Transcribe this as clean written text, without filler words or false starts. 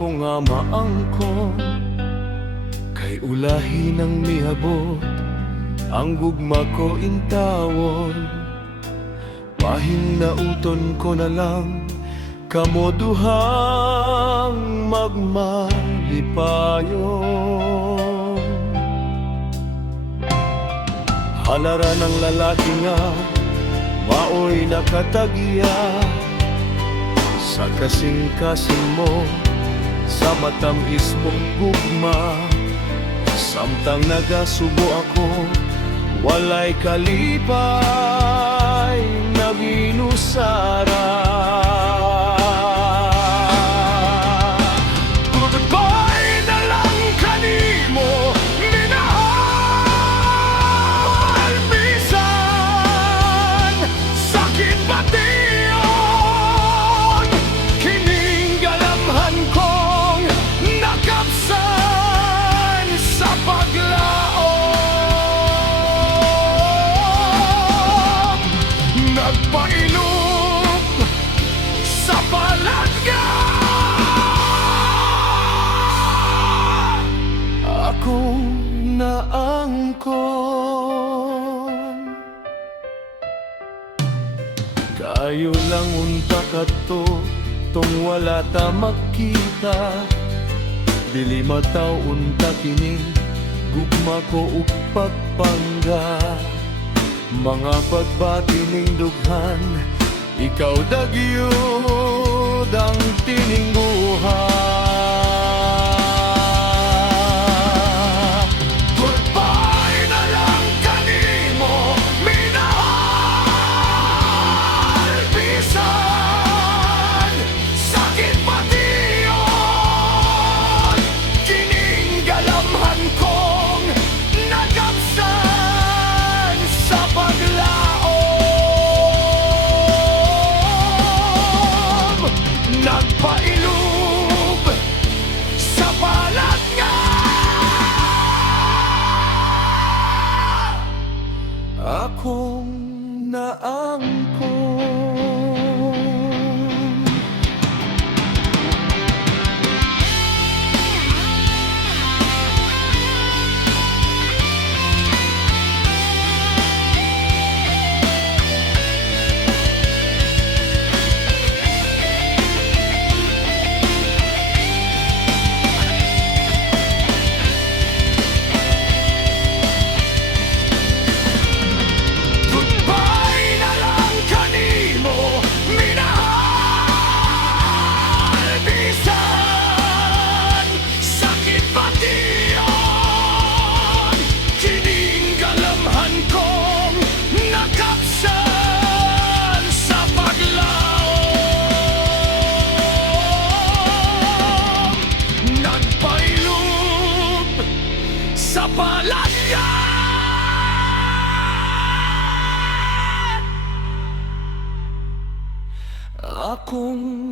ako nga maangkon, kay ulahi ng miabot ang gugma ko intawon. Pahinauton ko na lang kamo duhang magmalipayon. Halara ng lalaki nga maoy nakatagya sa kasing-kasing mo, sa matamis mong gugma. Samtang nagasubo ako, walay kalipay na ginusara. Goodbye na lang kanimo, minahal, bisan sakit bation. Kining galamhan kong nakapsan sa paglaom. Nagpailog sa palangga, akong naangkon. Kayo lang unta kato, tong wala ta makita. Dili mataw unta kining gugma ko ug pagpangga. Mga pagbati ning dughan, ikaw dagyud ang tiningguhan. Goodbye na lang kanimo, minahal, bisan sakit bation. Kining galamhan kong nagapsan sa paglaom. Nagpailog sa balat nga, akong naangkon. Goodbye na lang kanimo, minahal, bisan sakit bation. Kining galamhan kong nakapsan sa paglaom. Nagpailog sa palangga, akong